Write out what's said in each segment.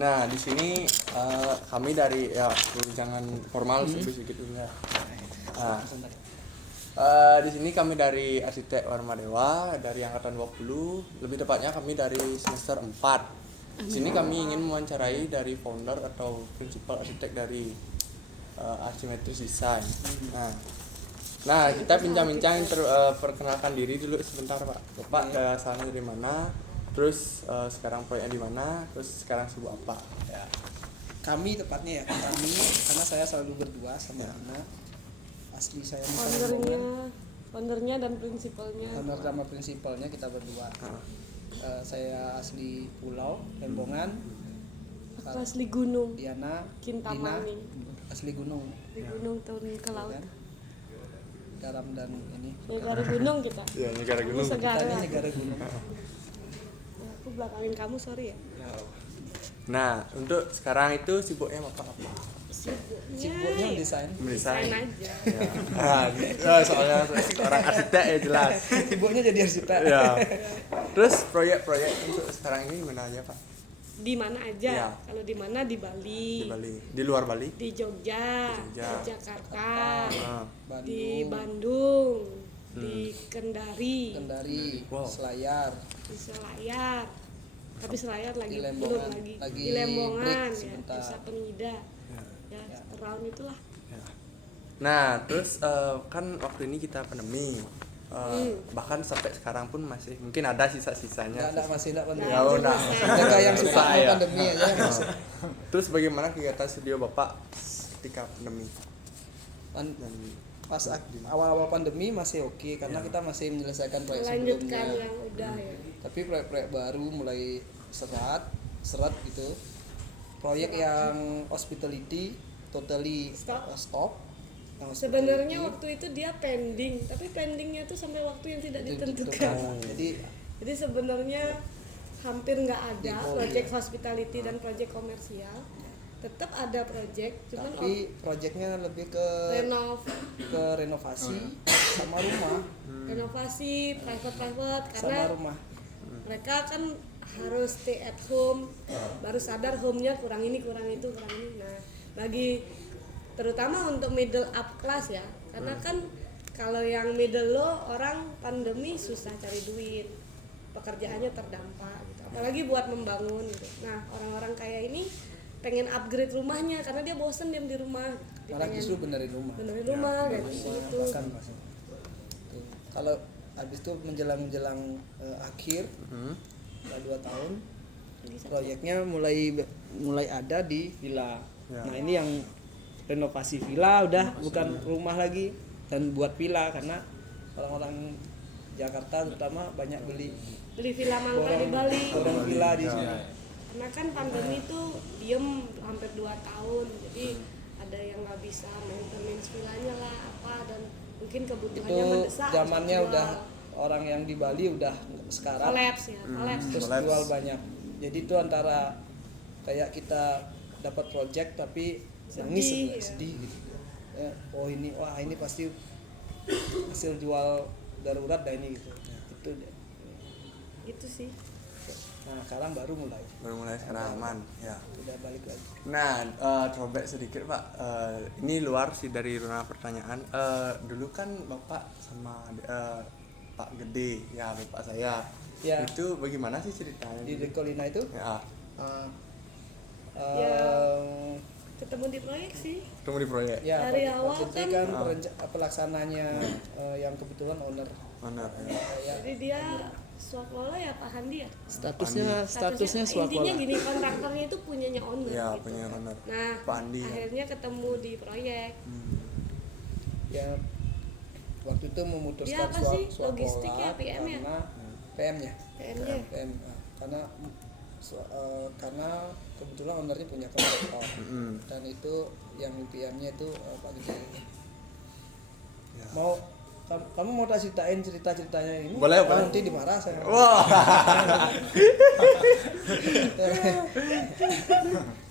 Nah, di sini kami dari jangan formal sedikit ya. Nah, di sini kami dari Arsitek Warma Dewa dari angkatan 20, lebih tepatnya kami dari semester 4. Di sini kami ingin mewawancarai dari founder atau prinsipal arsitek dari Archimedes Design. Nah, kita bincang-bincang perkenalkan diri dulu sebentar, Pak. Bapak asalnya dari mana? Terus sekarang proyeknya di mana? Terus sekarang sibuk apa? Ya. Kami tepatnya ya, kami karena saya selalu berdua sama Ana. Asli saya foundernya dan prinsipalnya. Founder sama prinsipalnya kita berdua. Saya asli Pulau Lembongan. Aku asli gunung. Diana Kintamani. Asli gunung. Di gunung turun ke laut. Garam dan ini. Negara gunung kita. Iya, negara gunung. Segara. Kita ini negara gunung. Aku belakangin kamu, sorry ya. Nah, untuk sekarang itu sibuknya apa? Sibuknya desain. Desain aja. Soalnya orang arsitek ya jelas. Sibuknya jadi arsitek. Ya. Terus proyek-proyek untuk sekarang ini gimana aja, Pak? Di mana aja? Ya. Kalau di mana di Bali. Di Bali. Di luar Bali? Di Jogja. Di Jogja. Di Jakarta. Bandung. Di Bandung. Di Kendari. Wow. Selayar. Di Selayar. Tapi Selayar lagi Di belum Lembongan. lagi. Di Lembongan break ya. sebentar. Desa Penida. Ya, around itulah. Ya. Nah, terus kan waktu ini kita pandemi. Bahkan sampai sekarang pun masih mungkin ada sisa-sisanya. Masih enggak pandemi. Ya udah. Mereka yang suka Susah, ya. pandemi aja masih. Terus bagaimana kegiatan studio Bapak ketika pandemi? Pas awal-awal pandemi masih oke karena kita masih menyelesaikan proyek Melanjutkan sebelumnya. yang udah ya. Tapi proyek-proyek baru mulai seret gitu. Proyek yang hospitality totally stop. Yang Sebenarnya hospitality waktu itu dia pending, tapi pendingnya tuh sampai waktu yang tidak ditentukan. Jadi sebenarnya hampir nggak ada project hospitality dan project komersial. Tetap ada project, cuman tapi projectnya lebih ke renovasi sama rumah. Renovasi private Sama karena rumah. mereka kan harus stay at home, baru sadar home-nya kurang ini, kurang itu, kurang ini. Nah, bagi terutama untuk middle up class ya, karena kan kalau yang middle low orang pandemi susah cari duit, pekerjaannya terdampak gitu. Apalagi buat membangun gitu. Nah, orang-orang kaya ini pengen upgrade rumahnya karena dia bosen diam di rumah. Malah justru benerin rumah kayak gitu. bahkan kalau habis itu menjelang akhir 2 tahun proyeknya mulai ada di villa. Nah ini yang renovasi villa udah bukan rumah lagi dan buat villa karena orang-orang Jakarta terutama banyak beli villa mangga di Bali. orang villa di sini. Karena kan pandemi itu diem hampir 2 tahun, jadi ada yang nggak bisa maintenance villanya lah apa, dan mungkin kebutuhannya Itu mendesak. zamannya udah orang yang di Bali udah sekarang kolaps. terus jual banyak. Jadi itu antara kayak kita dapat project tapi nangis sedih gitu. Ini pasti hasil jual darurat dah ini gitu. Itu Gitu sih. Nah sekarang baru mulai sekarang aman ya. udah balik lagi. Nah, coba sedikit Pak, ini luar sih dari ranah pertanyaan. Dulu kan Bapak sama Pak Gede, ya Bapak saya. Ya. Itu bagaimana sih ceritanya? Di Dekolina itu Ya, Ketemu di proyek sih. ketemu di proyek. ya Dari awal Pak Gede kan pelaksananya yang kebetulan owner. Mana? Ya. Jadi dia swaklola ya Pak Handi ya. Statusnya intinya gini, kontraktornya itu punyanya owner Ya, gitu. punya owner. Nah, Pak Andi. akhirnya ketemu di proyek. Ya waktu itu memutuskan Dia apa sih? swap Logistik ya, pola PM ya? karena PM-nya. PM. Karena kebetulan ownernya punya kontraktor dan itu yang PM-nya itu Pak Gede. Ya. Kamu mau ceritain cerita-ceritanya ini? Boleh, boleh. Nanti dimarah saya. Wah.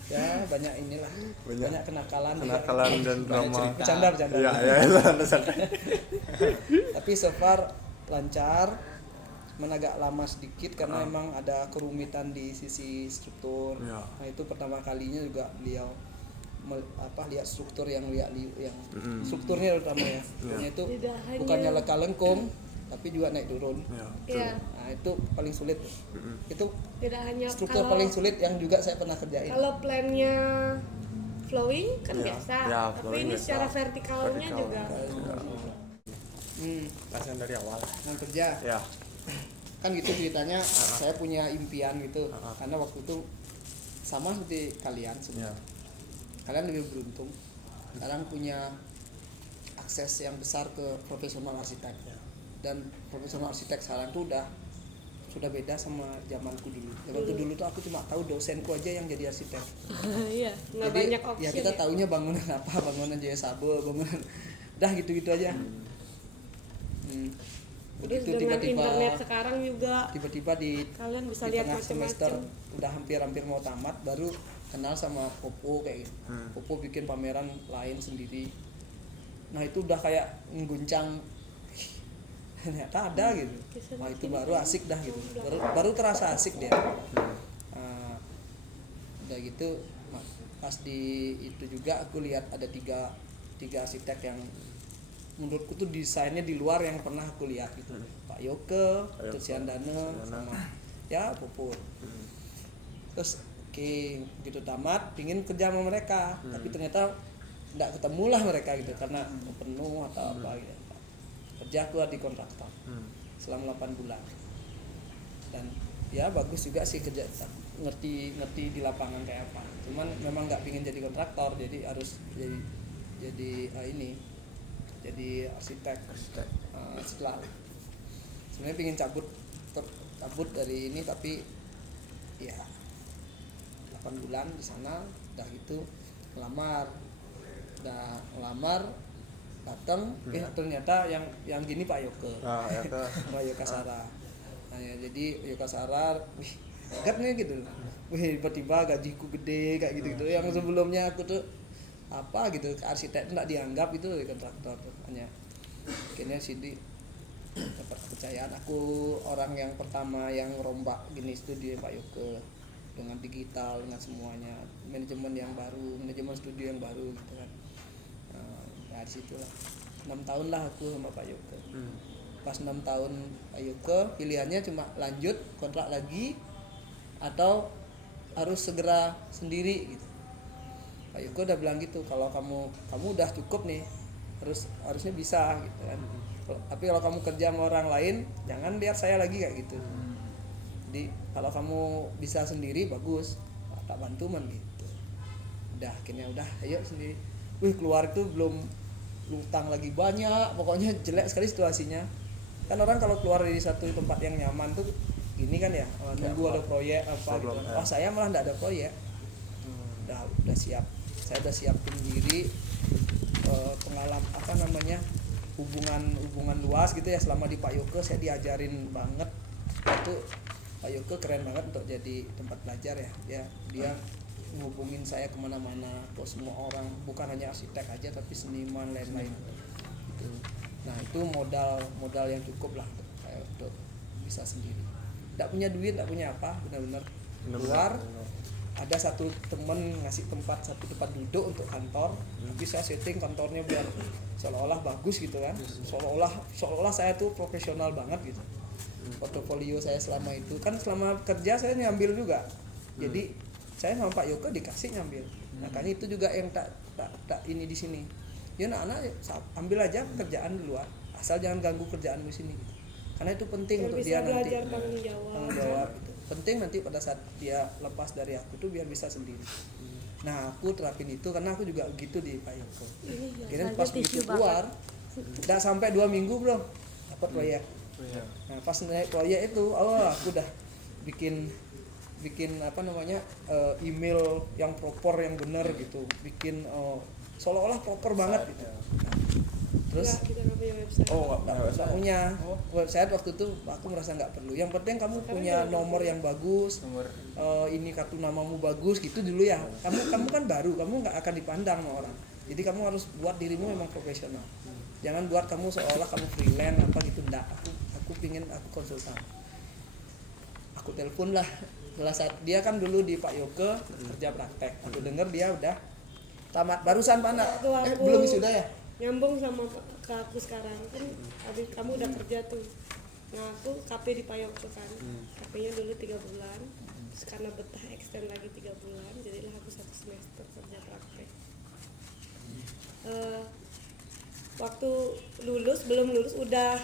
Ya banyak inilah, banyak kenakalan dan drama. Bercanda. Ya. Tapi so far lancar. agak lama sedikit karena emang ada kerumitan di sisi struktur. Ya. Nah itu pertama kalinya juga beliau lihat struktur yang strukturnya terutama ya. Strukturnya itu Tidak hanya- bukannya leka lengkung tapi juga naik turun. Ya. Iya, Nah itu paling sulit. Itu tidak hanya struktur kalau paling sulit yang juga saya pernah kerjain. kalau plannya flowing kan Ya. biasa, Ya, tapi flowing ini biasa. secara vertikalnya Vertikal. juga. Latihan dari awal. Yang kerja Ya. kan gitu ceritanya. Saya punya impian gitu karena waktu itu sama seperti kalian sebenarnya. Ya. Kalian lebih beruntung. Sekarang punya akses yang besar ke profesional arsitek. Dan profesional arsitek sekarang tuh sudah beda sama zamanku dulu. Zamanku dulu tuh aku cuma tahu dosenku aja yang jadi arsitek. Iya, nggak Jadi banyak opsi. ya kita taunya bangunan apa, bangunan Jaya Sabe, bangunan dah gitu-gitu aja. Terus Begitu dengan tiba-tiba internet sekarang juga tiba-tiba di kalian bisa di lihat tengah semester macam-macam. udah hampir mau tamat baru kenal sama Popo kayak gitu. Popo bikin pameran lain sendiri. Nah itu udah kayak mengguncang, ternyata ada gitu. Wah itu baru asik dah gitu. Baru terasa asik dia. Udah gitu pas di itu juga aku lihat ada tiga arsitek yang menurutku tuh desainnya di luar yang pernah aku lihat gitu. Pak Yoke, Tusiandana sama ya Pupur. Terus begitu tamat pingin kerja sama mereka, tapi ternyata nggak ketemu lah mereka gitu karena penuh atau apa gitu. Kerja keluar di kontraktor selama 8 bulan. Dan ya bagus juga sih kerja, ngerti di lapangan kayak apa. Cuman memang nggak pingin jadi kontraktor, jadi harus jadi arsitek. Setelah sebenarnya pingin cabut dari ini tapi ya 8 bulan di sana udah gitu ngelamar datang ternyata yang gini Pak Yoke. Pak Yoke Sara. Nah, ya, jadi Yoke Sara kaget nih gitu. Tiba-tiba gajiku gede kayak gitu. Yang sebelumnya aku tuh apa gitu arsitek enggak dianggap itu kontraktor tuh. Hanya akhirnya sini dapat kepercayaan. Aku orang yang pertama yang rombak gini studio Pak Yoke dengan digital, dengan semuanya, manajemen yang baru, manajemen studio yang baru gitu kan. Nah, di situ lah 6 tahun lah aku sama Pak Yoke. Pas 6 tahun Pak Yoke pilihannya cuma lanjut kontrak lagi atau harus segera sendiri gitu. Pak Yoke udah bilang gitu, kalau kamu udah cukup nih, harusnya bisa gitu kan. Tapi kalau kamu kerja sama orang lain, jangan biar saya lagi kayak gitu. Jadi kalau kamu bisa sendiri bagus, tak bantu man gitu. Udah akhirnya udah ayo sendiri. Keluar itu belum utang lagi banyak, pokoknya jelek sekali situasinya. Kan orang kalau keluar dari satu tempat yang nyaman tuh gini kan ya, nunggu ada proyek apa gitu. Saya malah enggak ada proyek. Udah siap. Saya udah siapin diri pengalaman hubungan luas gitu ya. Selama di Pak Yoke saya diajarin banget. Itu Pak Yoke keren banget untuk jadi tempat belajar ya. Dia ngubungin saya kemana-mana ke semua orang, bukan hanya arsitek aja tapi seniman lain-lain gitu. Nah itu modal yang cukup lah untuk bisa sendiri. Nggak punya duit, nggak punya apa, benar-benar keluar. Ada satu temen ngasih satu tempat duduk untuk kantor, tapi saya setting kantornya biar seolah-olah bagus gitu kan, seolah-olah saya tuh profesional banget gitu. Portofolio saya selama itu kan selama kerja saya nyambil juga, jadi saya sama Pak Yoke dikasih nyambil. Makanya itu juga yang tak ini di sini. Ya anak-anak ambil aja kerjaan di luar, asal jangan ganggu kerjaan di sini. Karena itu penting untuk dia nanti tanggung jawab gitu. Penting nanti pada saat dia lepas dari aku tuh biar bisa sendiri. Nah aku terapin itu karena aku juga begitu di Pak Yoke. Kira pas begitu keluar, udah sampai 2 minggu belum dapat proyek. Nah pas naik proyek itu, aku udah bikin email yang proper, yang benar gitu, bikin seolah-olah proper banget gitu. Nah, terus kita nggak punya website. nggak punya website waktu itu, aku merasa nggak perlu. Yang penting kamu punya nomor yang bagus, ini kartu namamu bagus gitu dulu ya. Kamu kan baru, kamu nggak akan dipandang sama orang. Jadi kamu harus buat dirimu memang profesional. Jangan buat kamu seolah kamu freelance apa gitu. Enggak, aku pingin aku konsultan. aku telepon lah salah satu, dia kan dulu di Pak Yoke kerja praktek, aku denger dia udah tamat barusan Pak Nak. Belum wisuda ya? Nyambung sama ke aku sekarang kan, habis kamu udah kerja tuh. Nah aku KP di Payok tuh kan, KP-nya dulu 3 bulan, terus karena betah extend lagi 3 bulan, jadilah aku 1 semester kerja praktek. Waktu belum lulus udah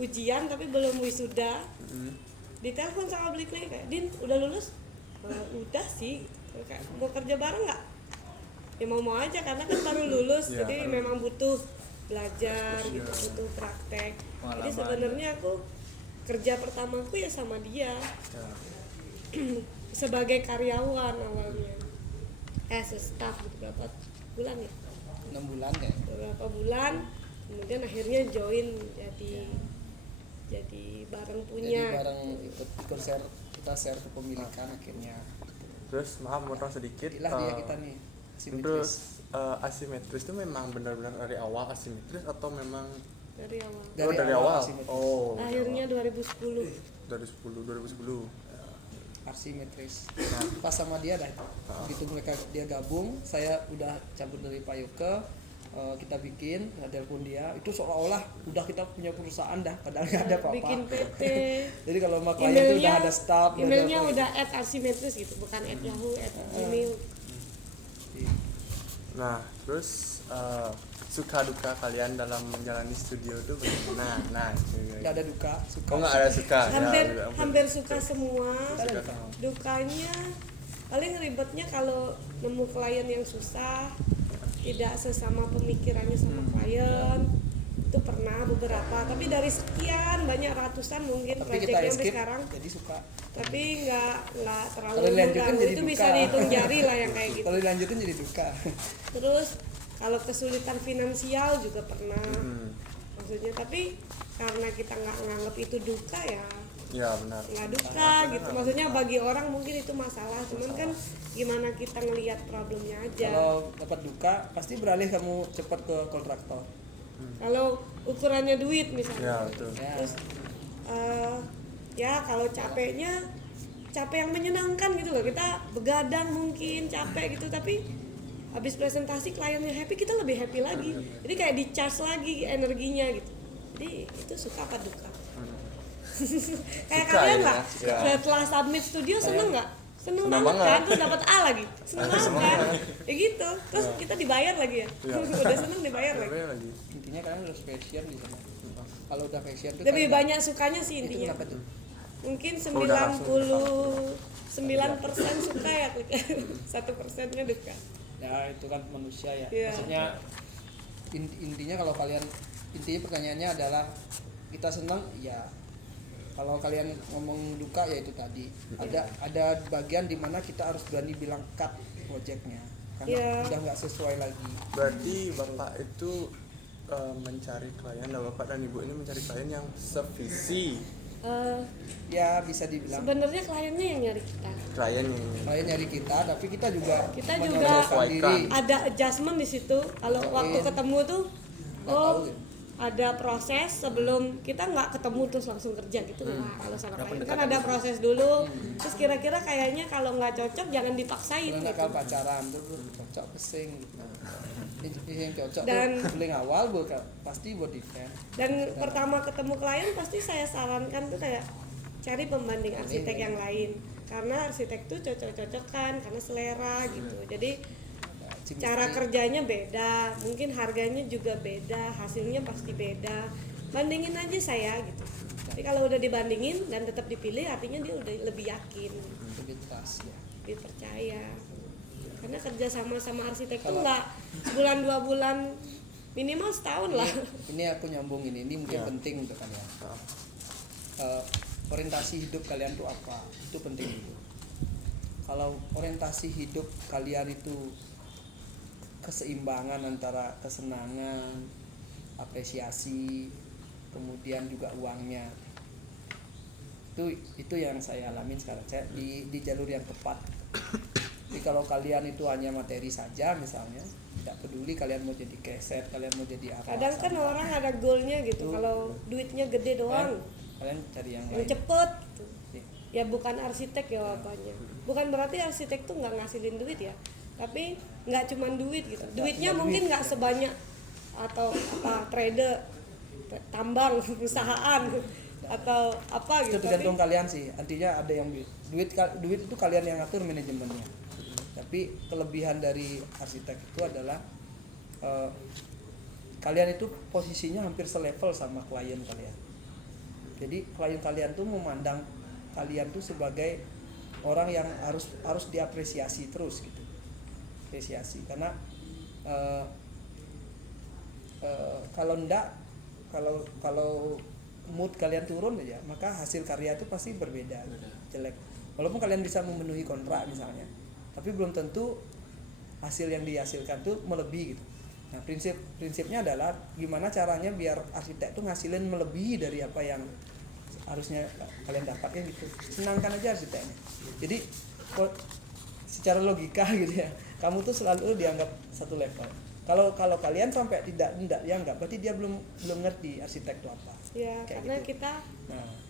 ujian tapi belum wisuda, ditelepon sama Blikly kayak, Din udah lulus? Udah sih, kayak mau kerja bareng nggak? Ya mau aja karena kan baru lulus, jadi memang butuh belajar gitu, butuh praktek. Jadi sebenarnya aku kerja pertamaku ya sama dia sebagai karyawan awalnya, staff gitu berapa bulan ya? 6 bulan kayak. Beberapa bulan, kemudian akhirnya join jadi bareng punya. Jadi bareng ikut share, kita share kepemilikan akhirnya. Terus maaf motong sedikit. Inilah dia kita nih. Asimetris. Terus asimetris itu memang benar-benar dari awal asimetris atau memang Dari awal. dari awal. asimetris. Oh. Akhirnya 2010. Dari 2010. Asimetris. Pas sama dia dah. Begitu dia gabung, saya udah cabut dari Pak Yoke, kita bikin, telepon dia, itu seolah-olah udah kita punya perusahaan dah, padahal nggak ada apa-apa. Bikin PT. Jadi kalau sama klien itu udah ada staff, emailnya udah @asimetris gitu, bukan @yahoo, @gmail. Nah, terus suka duka kalian dalam menjalani studio itu bagaimana? Nah, nggak ada duka, suka. Oh nggak ada suka? Hampir suka semua. Suka. Dukanya paling ribetnya kalau nemu klien yang susah, tidak sesama pemikirannya sama klien. Itu pernah beberapa, tapi dari sekian banyak ratusan mungkin Tapi kita proyeknya sampai skip, sekarang. jadi suka. Tapi nggak terlalu Kalau dilanjutin mengganggu, jadi itu duka. bisa dihitung jari lah yang kayak gitu. Kalau dilanjutin jadi duka. Terus kalau kesulitan finansial juga pernah, maksudnya, tapi karena kita nggak nganggap itu duka ya benar. nggak duka gitu, maksudnya bagi orang mungkin itu masalah, cuman kan gimana kita ngelihat problemnya aja. Kalau dapat duka pasti beralih kamu cepat ke kontraktor. Kalau ukurannya duit misalnya, Betul. terus ya kalau capek yang menyenangkan gitu loh, kita begadang mungkin capek gitu, tapi habis presentasi kliennya happy, kita lebih happy lagi, jadi kayak di charge lagi energinya gitu. Jadi itu suka apa duka? Kayak Suka kalian ya, nggak setelah submit studio seneng nggak? Seneng banget kan, terus dapat A lagi, seneng banget kan, ya gitu. Terus kita dibayar lagi ya, udah seneng dibayar lagi. Intinya kalian harus passion di sana. Kalau udah passion tuh Lebih banyak sukanya sih itu intinya. kenapa tuh? Mungkin udah langsung. 99% suka ya, 1%-nya duka. Ya itu kan manusia ya. Iya. Maksudnya intinya kalau kalian, intinya pertanyaannya adalah kita senang ya. Kalau kalian ngomong duka ya itu tadi, ada bagian dimana kita harus berani bilang cut projectnya karena udah nggak sesuai lagi. Berarti bapak itu mencari klien, dan bapak dan ibu ini mencari klien yang sevisi. Ya bisa dibilang Sebenarnya kliennya yang nyari kita. Klien yang klien nyari kita, tapi kita juga menyesuaikan diri. Ada adjustment di situ. Kalau waktu ketemu tuh, tahu gitu. ada proses sebelum kita nggak ketemu terus langsung kerja gitu. Nah, kalau sama klien kan ada proses dulu. Terus kira-kira kayaknya kalau nggak cocok jangan dipaksain Karena gitu. kalau pacaran tuh cocok pesing gitu. Ini yang cocok Dan- tuh paling awal pasti buat defense. Dan pertama ketemu klien pasti saya sarankan tuh kayak cari pembanding arsitek yang lain, karena arsitek tuh cocok-cocokan karena selera gitu. Jadi cara kerjanya beda, mungkin harganya juga beda, hasilnya pasti beda. Bandingin aja saya gitu. Tapi kalau udah dibandingin dan tetap dipilih, artinya dia udah lebih yakin, lebih trust ya. lebih percaya. Karena kerja sama arsitek tuh nggak sebulan 2 bulan, minimal setahun lah. Ini aku nyambungin, ini mungkin penting untuk kalian. Orientasi hidup kalian tuh apa? Itu penting dulu. Kalau orientasi hidup kalian itu keseimbangan antara kesenangan, apresiasi, kemudian juga uangnya, itu yang saya alamin sekarang. Saya di jalur yang tepat. Jadi kalau kalian itu hanya materi saja misalnya, tidak peduli kalian mau jadi keset, kalian mau jadi apa. Kadang kan orang ada goalnya gitu, kalau duitnya gede doang, kalian cari yang yang lain. cepet gitu. ya bukan arsitek ya jawabannya. Bukan berarti arsitek tuh nggak ngasilin duit ya, tapi nggak cuman duit gitu. Duitnya mungkin nggak sebanyak atau apa trader, tambang, perusahaan atau apa Itu gitu. tergantung kalian sih. Artinya ada yang duit itu kalian yang ngatur manajemennya. Tapi kelebihan dari arsitek itu adalah kalian itu posisinya hampir selevel sama klien kalian. Jadi klien kalian tuh memandang kalian tuh sebagai orang yang harus diapresiasi terus gitu. Apresiasi karena kalau mood kalian turun aja, maka hasil karya itu pasti berbeda, jelek. Walaupun kalian bisa memenuhi kontrak misalnya, tapi belum tentu hasil yang dihasilkan tuh melebihi gitu. Nah, prinsipnya adalah gimana caranya biar arsitek tuh ngasilin melebihi dari apa yang harusnya kalian dapatkan gitu. Senangkan aja arsiteknya. Jadi secara logika gitu ya, kamu tuh selalu dianggap satu level. Kalau kalian sampai tidak dianggap, berarti dia belum ngerti arsitek itu apa. Ya, kayak karena gitu.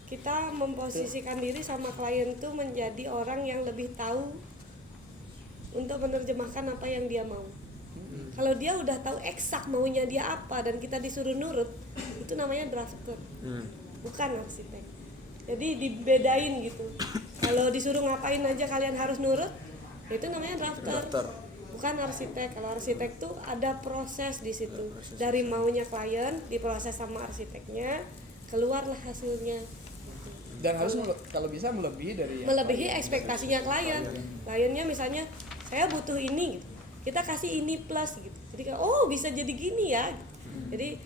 kita memposisikan diri sama klien tuh menjadi orang yang lebih tahu untuk menerjemahkan apa yang dia mau. Kalau dia udah tahu eksak maunya dia apa dan kita disuruh nurut, itu namanya drafter, bukan arsitek. Jadi dibedain gitu. Kalau disuruh ngapain aja kalian harus nurut, itu namanya drafter. Bukan arsitek. Kalau arsitek tuh ada proses di situ. Dari maunya klien diproses sama arsiteknya, keluarlah hasilnya. Dan harus kalau bisa melebihi dari Melebihi ekspektasinya klien. Kliennya misalnya saya butuh ini, kita kasih ini plus gitu. Jadi oh bisa jadi gini ya. Jadi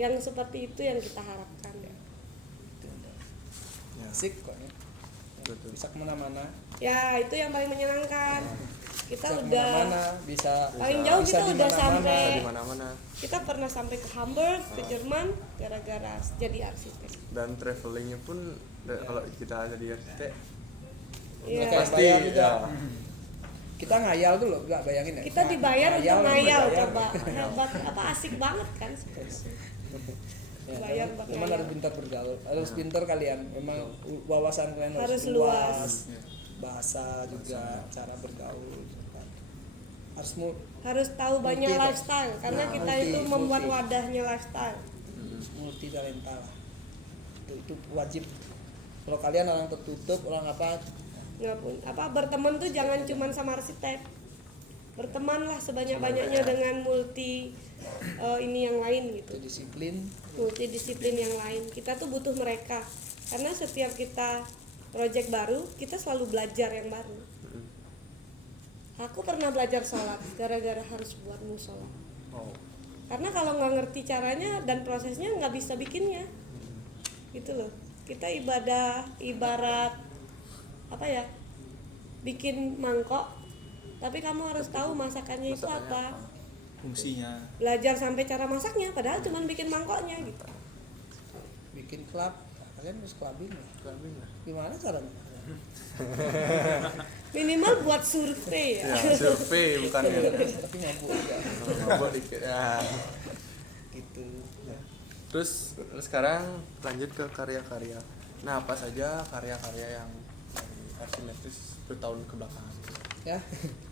yang seperti itu yang kita harapkan. Asik kok ya. Bisa kemana-mana. Ya itu yang paling menyenangkan. Kita Bisa udah kemana-mana, bisa paling jauh bisa kita udah sampai di mana-mana. kita pernah sampai ke Hamburg, ke Jerman gara-gara jadi arsitek. Dan travelingnya pun kalau kita jadi arsitek Iya. pasti bayar juga. ya. Kita ngayal tuh loh, nggak bayangin ya. Kita dibayar untuk ngayal, dibayar. coba hebat apa asik banget kan. Ya, Bayar buat memang ngayal. harus pintar bergaul, harus pintar kalian. Memang wawasan kalian Harus harus luas. Bahasa juga, cara bergaul. Harus tahu banyak Multi- lifestyle karena Nah, kita multi- itu membuat multi. wadahnya lifestyle. multi talenta lah. Itu wajib. Kalau kalian orang tertutup, orang apa, Nggak pun berteman tuh jangan cuman sama arsitek. Bertemanlah sebanyak-banyaknya dengan multi ini yang lain gitu. disiplin. Multidisiplin yang lain. Kita tuh butuh mereka. Karena setiap kita project baru, kita selalu belajar yang baru. Aku pernah belajar sholat gara-gara harus buat musola. Karena kalau nggak ngerti caranya dan prosesnya nggak bisa bikinnya. Gitu loh. Kita ibarat apa ya? Bikin mangkok, tapi kamu harus tahu masakannya itu apa. Fungsinya. Belajar sampai cara masaknya, padahal cuma bikin mangkoknya gitu. Bikin club, kalian harus clubbing ya. Gimana caranya? Minimal buat survei ya. Ya, survei bukan ya. Tapi mabuk juga. Mabok dikit ya. Gitu. Terus sekarang lanjut ke karya-karya. Nah, apa saja karya-karya yang dari Archimedes bertahun ke belakang? Ya,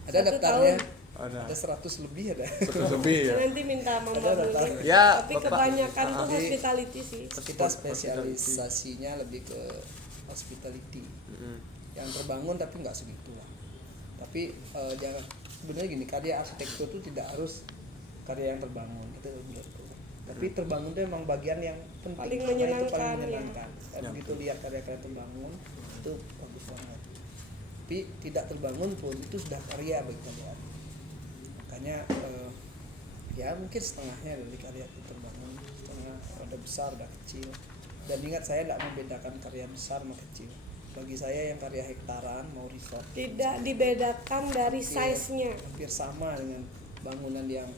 ada 1 daftarnya. tahun. Ada Ada 100 lebih ada. terus lebih ya. Nanti minta mama Ada dulu. daftar. Ya, Tapi Bapak. kebanyakan tuh Jadi, hospitality sih. Kita spesialisasinya lebih ke hospitality. Yang terbangun tapi nggak segitu lah. Tapi jangan sebenarnya gini, karya arsitektur itu tidak harus karya yang terbangun itu menurutku. Tapi terbangun itu memang bagian yang penting. Paling karena itu menyenangkan, paling ya. menyenangkan. Dan begitu lihat karya-karya terbangun itu bagus banget. Tapi tidak terbangun pun itu sudah karya bagi kalian. Makanya ya mungkin setengahnya dari karya itu terbangun, setengah ada besar ada kecil. Dan ingat saya tidak membedakan karya besar sama kecil. Bagi saya yang karya hektaran mau resort Tidak dibedakan dari size-nya. hampir sama dengan bangunan yang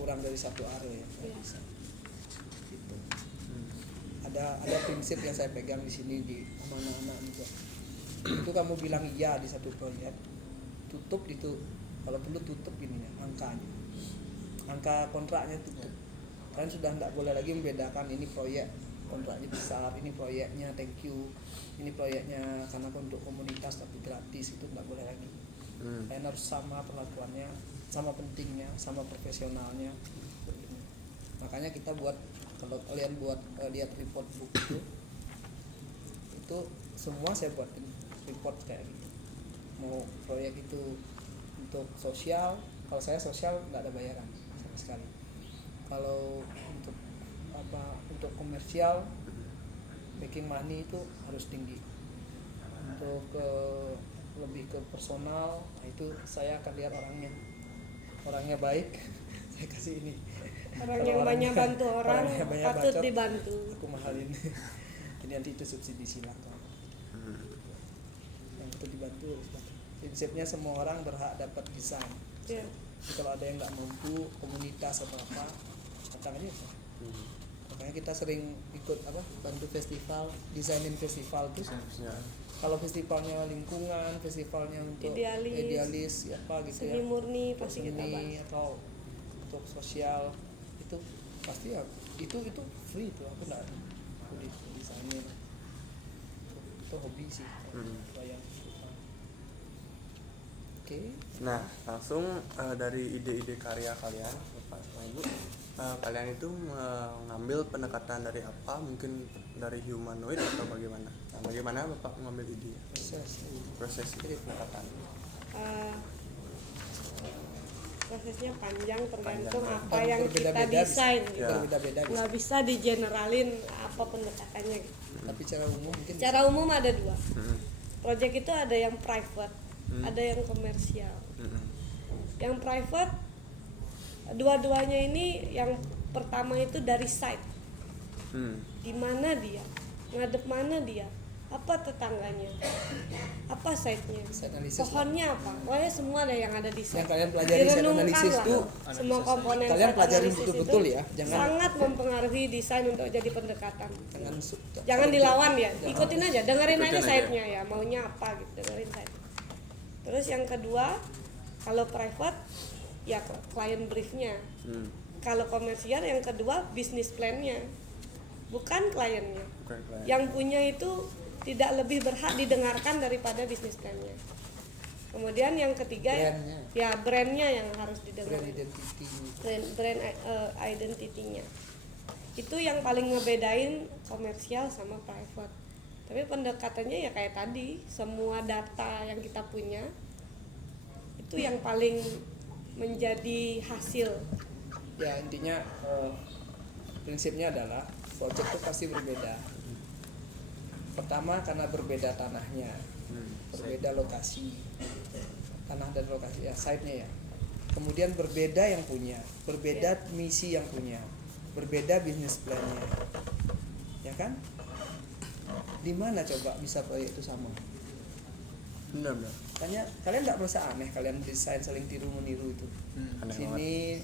kurang dari 1 area Iya. bisa. Gitu. Ada prinsip yang saya pegang di sini di sama anak-anak juga. Itu kamu bilang iya di satu proyek, tutup itu kalau perlu tutup gini ya, angka kontraknya tutup. Kalian sudah tidak boleh lagi membedakan ini proyek kontraknya besar, ini proyeknya thank you, ini proyeknya karena untuk komunitas tapi gratis, itu nggak boleh lagi. Kalian harus sama perlakuannya, sama pentingnya, sama profesionalnya. Makanya kita buat, kalau kalian buat lihat report book itu semua saya buatin report kayak gitu. Mau proyek itu untuk sosial, kalau saya sosial nggak ada bayaran sama sekali. Kalau untuk komersial, making money itu harus tinggi. Untuk lebih ke personal, nah itu saya akan lihat orangnya baik, saya kasih ini. Orang Kalau yang banyak bantu orang orangnya banyak patut bacot, dibantu. aku mahalin. Jadi nanti itu subsidi silang kan. Yang itu dibantu. Prinsipnya semua orang berhak dapat desain. Ya. Jadi kalau ada yang nggak mampu, komunitas atau apa, datang aja. Makanya kita sering ikut bantu festival, desainin festival tuh. Kalau festivalnya lingkungan, festivalnya untuk idealis apa gitu seni ya, murni pasti kita bantu. seni atau untuk sosial itu pasti ya itu free tuh, aku desainin itu hobi sih. Bayang. Oke. Nah, langsung dari ide-ide karya kalian, Bapak sama Ibu, kalian itu mengambil pendekatan dari apa? Mungkin dari humanoid atau bagaimana? Nah, bagaimana Bapak mengambil ide? Proses itu pendekatan. Prosesnya panjang tergantung apa Dan yang kita berbeda-beda desain. Ya. Berbeda-beda bisa. Nggak bisa digeneralin apa pendekatannya gitu. Tapi cara umum mungkin Secara umum ada dua. Project itu ada yang private, ada yang komersial. Yang private, dua-duanya ini yang pertama itu dari site. Di mana dia, ngadep mana dia, apa tetangganya, apa site-nya, analisis pohonnya apa, pokoknya semua ada yang ada di site. yang kalian pelajari site Direnungkan analisis lah. tuh Semua komponen kalian site pelajari analisis betul-betul itu ya, jangan sangat mempengaruhi desain untuk jadi pendekatan. jangan Jangan dilawan ya, ikutin aja, dengerin Ikutin aja aja. site-nya ya, maunya apa gitu, dengerin site. Terus yang kedua, kalau private ya client briefnya. Kalau komersial yang kedua bisnis plan-nya, bukan kliennya. Yang punya itu tidak lebih berhak didengarkan daripada bisnis plan-nya. Kemudian yang ketiga Brand-nya. ya brand-nya yang harus didengar. brand identity. Brand identity-nya. Itu yang paling ngebedain komersial sama private. Tapi pendekatannya ya kayak tadi, semua data yang kita punya itu yang paling menjadi hasil. Ya intinya prinsipnya adalah project itu pasti berbeda. Pertama karena berbeda tanahnya, berbeda lokasi, tanah dan lokasi ya, site-nya ya. Kemudian berbeda yang punya, berbeda misi yang punya, berbeda bisnis plan-nya, ya kan? Di mana coba bisa proyek itu sama? Benar. Kalian nggak merasa aneh kalian desain saling tiru meniru itu? Aneh Sini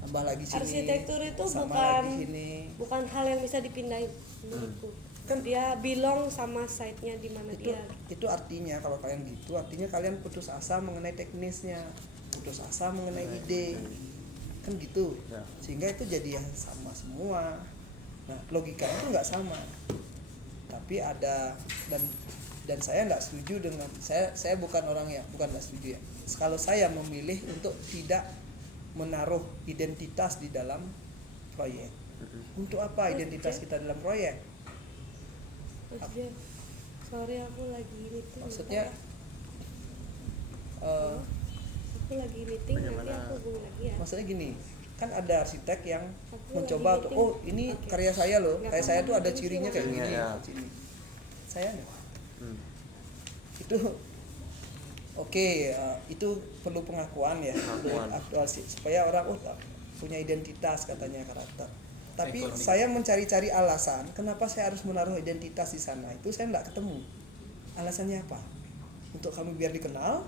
tambah lagi sini. Arsitektur itu sama bukan lagi sini. bukan hal yang bisa dipindahin menurutku. Kan dia belong sama site-nya di mana dia. Itu artinya kalau kalian gitu, artinya kalian putus asa mengenai teknisnya, putus asa mengenai ide, kan gitu. Ya. Sehingga itu jadi yang sama semua. Nah logikanya itu nggak sama. Tapi ada dan saya nggak setuju dengan saya bukan orang yang bukan nggak setuju ya. Kalau saya memilih untuk tidak menaruh identitas di dalam proyek. Untuk apa identitas kita dalam proyek? Mas Jen, sorry aku lagi meeting. Maksudnya aku lagi meeting, nanti aku hubungi lagi ya. maksudnya gini, kan ada arsitek yang Aku mencoba lagi tuh, meeting. oh ini Oke. karya saya loh, Nggak kayak saya apa-apa, tuh ada itu cirinya kayak cirinya, gini, ya. sini. Saya enggak. Itu oke, itu perlu pengakuan ya, supaya orang punya identitas katanya karakter. Tapi saya mencari-cari alasan kenapa saya harus menaruh identitas di sana, itu saya enggak ketemu. Alasannya apa? Untuk kami biar dikenal.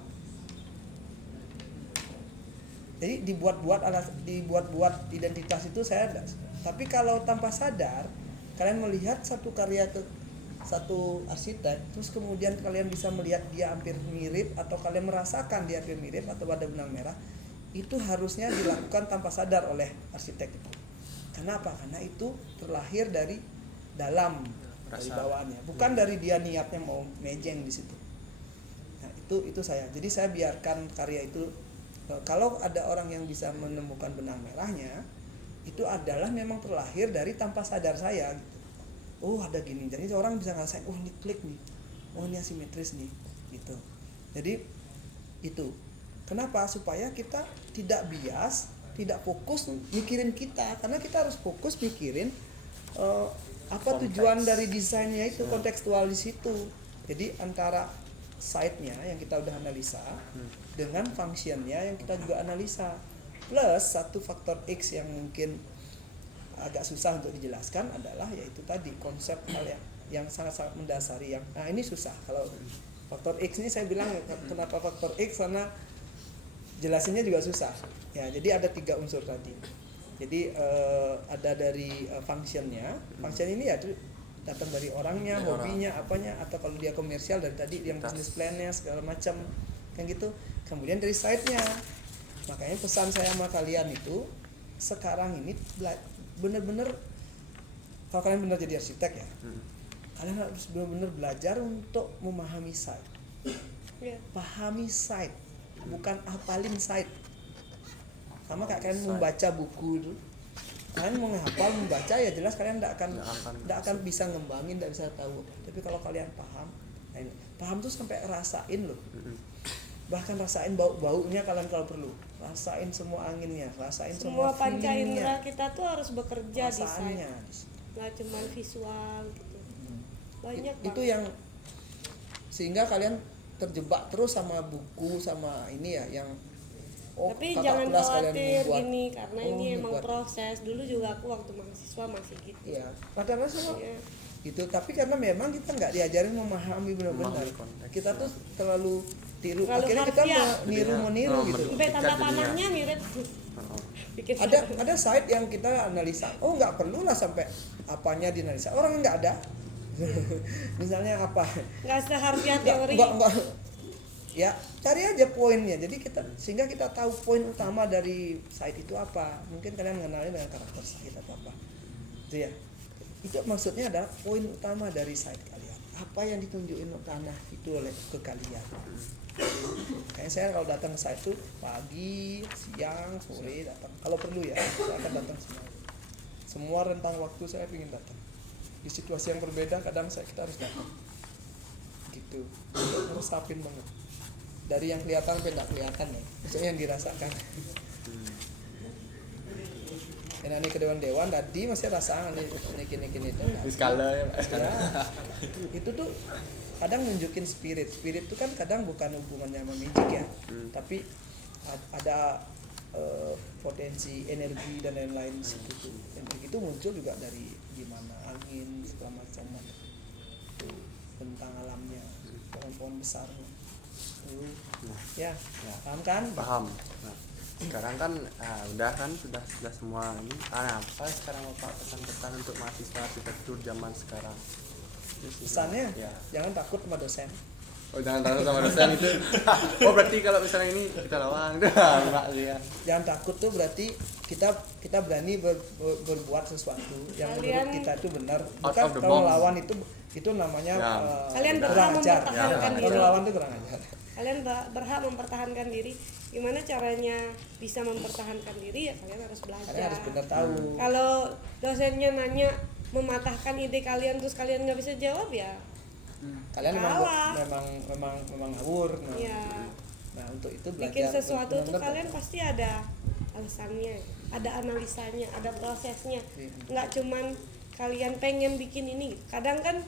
Jadi dibuat-buat identitas itu saya enggak. Tapi kalau tanpa sadar kalian melihat satu karya satu arsitek, terus kemudian kalian bisa melihat dia hampir mirip atau kalian merasakan dia hampir mirip atau ada benang merah, itu harusnya dilakukan tanpa sadar oleh arsitek itu. Kenapa? Karena itu terlahir dari dalam dari bawaannya, bukan dari dia niatnya mau mejeng di situ. Nah, itu saya. Jadi saya biarkan karya itu, kalau ada orang yang bisa menemukan benang merahnya, itu adalah memang terlahir dari tanpa sadar saya gitu. Oh, ada gini. Jadi orang bisa ngerasain, oh ini klik nih. Oh ini asimetris nih gitu. Jadi itu. Kenapa? Supaya kita tidak bias, tidak fokus mikirin kita, karena kita harus fokus mikirin apa tujuan dari desainnya itu, kontekstual di situ. Jadi antara site-nya yang kita udah analisa dengan function-nya yang kita juga analisa, plus satu faktor X yang mungkin agak susah untuk dijelaskan adalah yaitu tadi konsep hal yang sangat-sangat mendasari, yang nah ini susah. Kalau faktor X ini saya bilang kenapa faktor X, karena jelasinnya juga susah ya. Jadi ada 3 unsur tadi. Jadi ada dari function-nya. Function ini ya datang dari orangnya, hobinya, apanya, atau kalau dia komersial dari tadi yang business plan-nya segala macam kan gitu. Kemudian dari site-nya. Makanya pesan saya sama kalian itu sekarang ini benar-benar, kalau kalian benar jadi arsitek ya, kalian harus benar-benar belajar untuk memahami site. Pahami site, bukan hafalin site. Sama kayak kalian membaca buku itu, kalian mau menghafal membaca ya jelas kalian tidak akan bisa ngembangin, tidak bisa tahu. Tapi kalau kalian paham, paham tuh sampai rasain loh, bahkan rasain bau-baunya kalian kalau perlu, rasain semua anginnya, rasain semua panca feelingnya. indera kita tuh harus bekerja di Perasaannya. site, nggak cuma visual gitu. Banyak Itu banget. yang sehingga kalian terjebak terus sama buku, sama ini ya yang Tapi kakak jangan kelas kalian khawatir membuat. gini, karena ini emang buat. proses. Dulu juga aku waktu mahasiswa masih gitu. Iya, rata-rata sama Iya. itu. Tapi karena memang kita nggak diajarin memahami benar-benar, kita tuh terlalu tiru, Terlalu akhirnya kita harfiah. meniru gitu. Sampai tanda panahnya mirip. Bikin Ada site yang kita analisa, oh nggak perlu lah sampai apanya dianalisa, orang nggak ada. Misalnya apa? nggak seharfiah teori. Enggak. Ya cari aja poinnya. Jadi sehingga kita tahu poin utama dari site itu apa. Mungkin kalian mengenalnya dengan karakter site atau apa. Itu ya. Itu maksudnya adalah poin utama dari site kalian. Apa yang ditunjukin tanah itu oleh ke kalian. Kayak saya kalau datang ke site itu pagi, siang, sore datang. Kalau perlu ya, saya akan datang semua. Semua rentang waktu saya ingin datang. Di situasi yang berbeda kadang kita harus datang. Gitu. Ngeresapin banget. Dari yang kelihatan sampai tidak kelihatan ya, maksudnya yang dirasakan. Karena ini ke dewan tadi masih rasakan ini Di skala ya. Itu tuh kadang nunjukin spirit itu kan kadang bukan hubungannya sama magic ya, tapi ada potensi energi dan lain-lain di situ tuh. Energi itu muncul juga dari gimana angin segala macam tuh, tentang alamnya, pohon-pohon besar. Ya, paham kan? Paham. Nah, sekarang kan udah semua ini. Apa sekarang Bapak pesan-pesan untuk mahasiswa arsitektur zaman sekarang? Pesannya Ya. jangan takut sama dosen. Oh, jangan takut sama dosen itu. Oh, berarti kalau misalnya ini kita lawan. Enggak sih ya. Jangan takut tuh berarti kita berani berbuat sesuatu yang Kalian menurut kita itu benar. out Bukan of the kalau box. melawan itu namanya Ya. Kalian berhak kurang ajar. mempertahankan Kalau diri. melawan itu kurang ajar. Kalian berhak mempertahankan diri. Gimana caranya bisa mempertahankan diri ya kalian harus belajar. Kalian harus benar tahu. Kalau dosennya nanya mematahkan ide kalian terus kalian nggak bisa jawab ya. Kalian Kalah. memang ngawur. Ya. Nah, untuk itu belajar. Bikin sesuatu tuh benar-benar kalian pasti ada alasannya, ada analisanya, ada prosesnya. Nggak cuman kalian pengen bikin ini. Kadang kan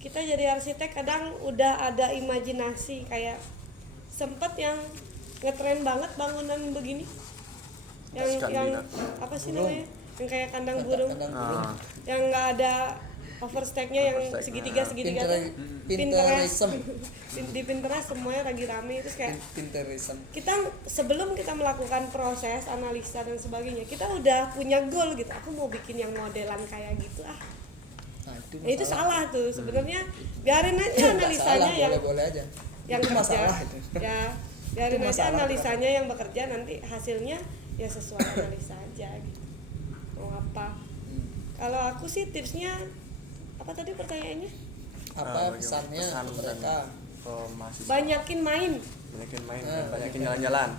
kita jadi arsitek kadang udah ada imajinasi, kayak sempet yang ngetren banget bangunan begini yang Skandinavia. apa sih Burung. namanya, yang kayak kandang burung, Kandang burung. yang nggak ada overstack-nya, yang Overstack, segitiga tuh Pinterism. di Pinterest semuanya lagi rame. Terus kayak Pinterism. kita sebelum kita melakukan proses analisa dan sebagainya, kita udah punya goal gitu, aku mau bikin yang modelan kayak gitu. Nah, Itu salah tuh sebenarnya. Biarin aja Nggak analisanya salah, yang boleh aja. yang Itu kerja masalah itu. ya, biarin Itu aja masalah, analisanya yang bekerja, nanti hasilnya ya sesuai analisa aja gitu, mau apa. Kalau aku sih tipsnya apa tadi pertanyaannya? Apa pesannya pesan ke mereka? ke mahasiswa? Banyakin main. Banyakin main, banyakin jalan-jalan.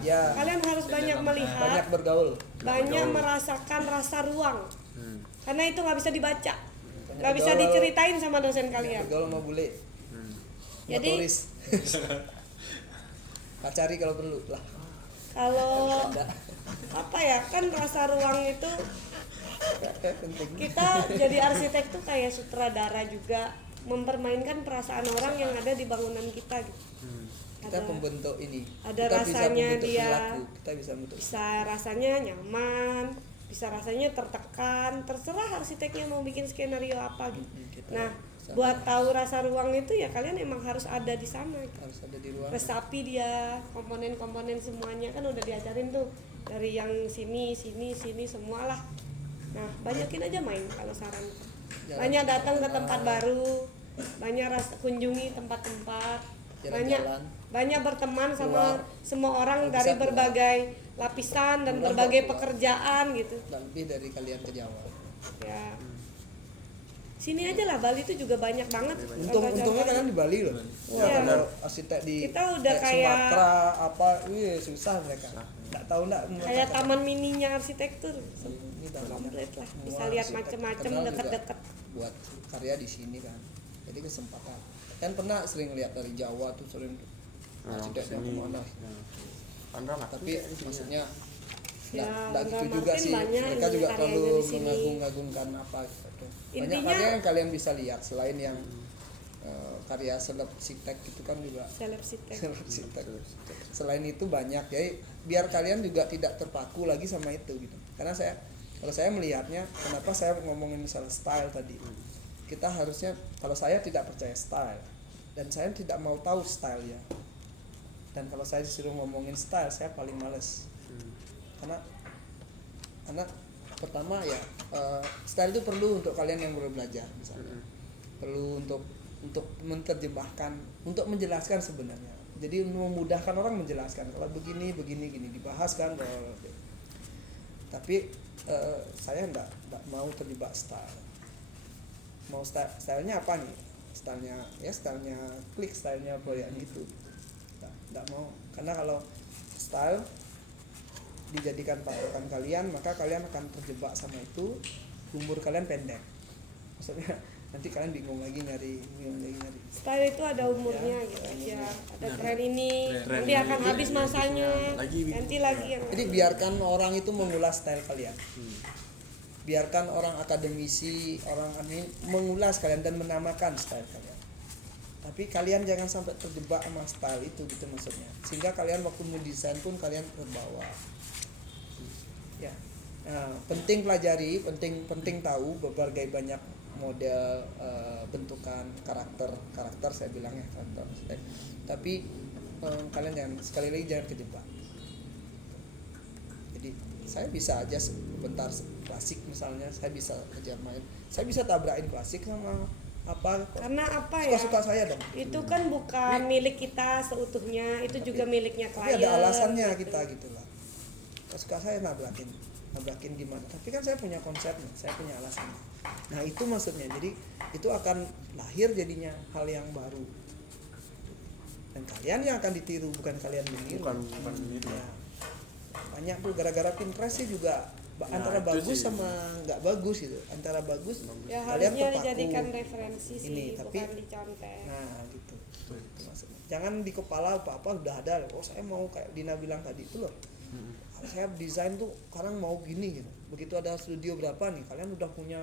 Ya, kalian harus banyak melihat, Banyak bergaul. banyak merasakan rasa ruang. Karena itu nggak bisa dibaca, nggak bisa bergaul. diceritain sama dosen kalian. Bergaul sama bule. Jadi Motoris. Pacari kalau perlu lah. kalau apa ya, kan rasa ruang itu Penting. kita jadi arsitek tuh kayak sutradara juga, mempermainkan perasaan orang yang ada di bangunan kita gitu. Kita pembentuk ini. Ada Kita bisa rasanya membentuk dia. perilaku. Kita bisa membentuk. Bisa rasanya nyaman, bisa rasanya tertekan, terserah arsiteknya mau bikin skenario apa gitu. Kita Nah, bisa- buat tahu rasa ruang itu ya kalian emang harus ada di sana gitu. harus ada di ruang. Resapi dia, komponen-komponen semuanya kan udah diajarin tuh, dari yang sini semualah. Nah, banyakin aja main kalau saran. Banyak datang ke tempat baru, banyak kunjungi tempat-tempat, Jalan-jalan. banyak berteman sama Keluar. semua orang Kalau dari bisa berbagai lapisan dan Keluar, berbagai keluar. pekerjaan gitu. Dan lebih dari kalian ke Jawa. Ya. Sini aja lah, Bali itu juga banyak banget. Untungnya contoh-contohnya. kalian di Bali loh. Wah, Iya. kalau arsitek di Kita udah kayak- Sumatera apa, susah mereka. Nggak tahu Kayak taman mininya arsitektur. Ini tahu. Komplit lah, Semua bisa lihat arsitek macam-macam terkenal juga dekat-dekat. buat karya di sini kan. Jadi kesempatan. Kan pernah sering lihat dari Jawa tuh sering arsitek yang kemana. Tapi maksudnya Ya, nggak gitu Andra juga Martin sih. banyak Mereka ini juga karyanya terlalu di sini. mengagung-agungkan apa gitu. Banyak Intinya- karya yang kalian bisa lihat selain yang karya seleb sitek itu kan juga Selebsitek. seleb sitek. Selain itu banyak, jadi biar kalian juga tidak terpaku lagi sama itu gitu. Karena kalau saya melihatnya, kenapa saya ngomongin misalnya style tadi, kita harusnya, kalau saya tidak percaya style dan saya tidak mau tahu style ya, dan kalau saya disuruh ngomongin style saya paling males. Karena pertama ya, style itu perlu untuk kalian yang baru belajar misalnya, perlu untuk menerjemahkan, untuk menjelaskan sebenarnya. Jadi memudahkan orang menjelaskan kalau begini gini dibahas kan. Tapi saya enggak mau terjebak style. Mau stylenya apa nih? Stylenya klik, stylenya proyek gitu. Enggak mau, karena kalau style dijadikan patokan kalian, maka kalian akan terjebak sama itu, umur kalian pendek. Maksudnya nanti kalian bingung lagi nyari. Style itu ada umurnya gitu aja. Ada tren ini, nanti akan habis masanya. Ganti lagi yang Jadi biarkan orang itu mengulas style kalian. Biarkan orang akademisi, orang ini mengulas kalian dan menamakan style kalian. Tapi kalian jangan sampai terjebak sama style itu gitu maksudnya. Sehingga kalian waktu mau desain pun kalian terbawa. Ya. Nah, penting pelajari, penting tahu berbagai banyak model bentukan karakter saya bilang ya karakter. Tapi kalian sekali lagi jangan kejebak. Jadi saya bisa aja sebentar klasik misalnya, saya bisa aja main, saya bisa tabrakin klasik sama apa, karena apa ya? suka saya dong. Itu kan bukan milik kita seutuhnya, itu juga miliknya Tapi klien. ada alasannya gitu. kita gitu lah. Suka saya nabrakin gimana? Tapi kan saya punya konsepnya, saya punya alasannya. Nah itu maksudnya. Jadi itu akan lahir jadinya hal yang baru. Dan kalian yang akan ditiru, bukan kalian meniru. Bukan meniru. Ya. Banyak tuh gara-gara Pinterest sih juga antara itu bagus sih. sama nggak bagus gitu. Antara bagus Ya kalian harusnya terpaku. dijadikan referensi sih, Ini, tapi- bukan dicontek. Nah gitu. Itu maksudnya. Jangan di kepala apa-apa udah ada. Oh saya mau kayak Dina bilang tadi itu loh. Saya desain tuh sekarang mau gini gitu. Begitu ada studio berapa nih, kalian udah punya,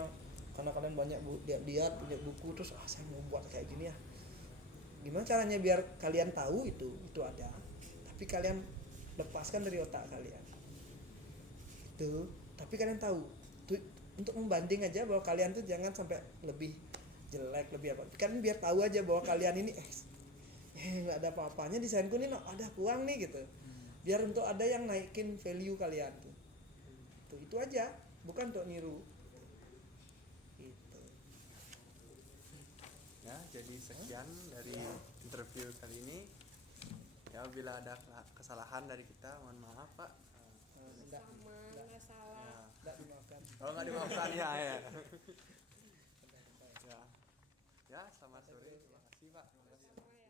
karena kalian banyak lihat punya buku, terus saya mau buat kayak gini ya. Gimana caranya biar kalian tahu itu ada, tapi kalian lepaskan dari otak kalian. Itu, tapi kalian tahu tuh, untuk membanding aja bahwa kalian tuh jangan sampai lebih jelek lebih apa. Kalian biar tahu aja bahwa kalian ini nggak ada apa-apanya desainku nih, ada kurang nih gitu. Biar untuk ada yang naikin value kalian tuh. Itu aja, bukan untuk niru. Gitu. Ya, jadi sekian dari interview kali ini. Ya, bila ada kesalahan dari kita, mohon maaf Pak. Sama, nggak salah. Ya. Nggak dimaafkan. Oh nggak dimaafkan ya ya. Santai-santai. Ya. Ya, selamat sore. Terima kasih Pak. Sama